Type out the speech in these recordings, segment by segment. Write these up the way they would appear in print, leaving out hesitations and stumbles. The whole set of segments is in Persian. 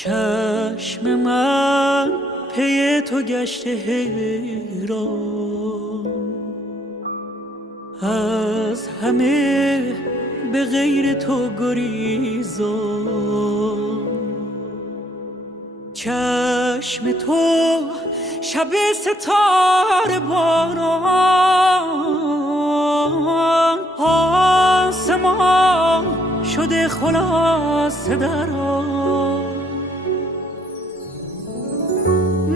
چشم من پی تو گشته حیران، از همه به غیر تو گریزان. چشم تو شب ستاره باران، آسمان شده خلاصه در آن.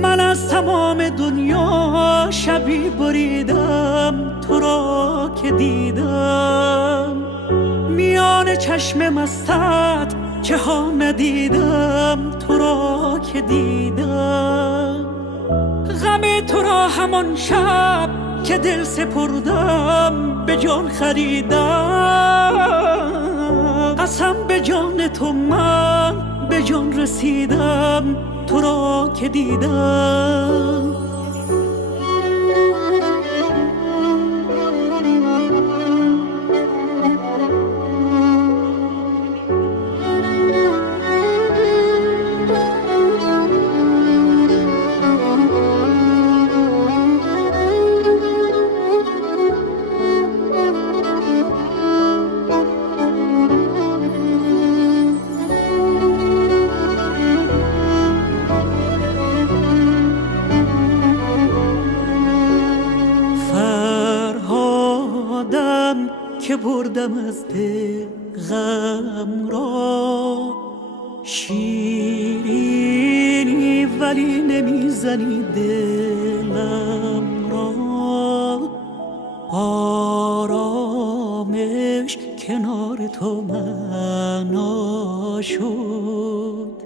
من از تمام دنیا شبی بریدم، تو را که دیدم میان چشم مستت چه ها ندیدم، تو را که دیدم. غم تو را همان شب که دل سپردم به جان خریدم. قسم به جان تو من به جان رسیدم، تو را که دیدم. که بردم از دل غم را، شیرینی ولی نمیزنی دلم را. آرامش کنار تو معنا شد،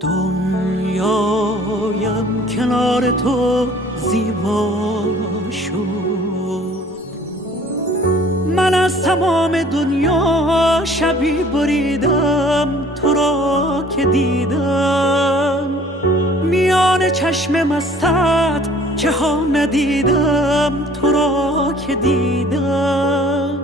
دنیایم کنار تو زیبا شد. من از تمام دنیا شبی بریدم، تو را که دیدم میان چشم مستت چه ها ندیدم، تو را که دیدم.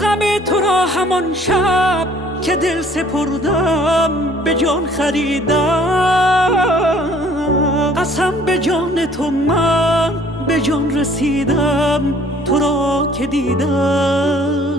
غم تو را همان شب که دل سپردم به جان خریدم. قسم به جان تو من به جان رسیدم، تو را که دیدم.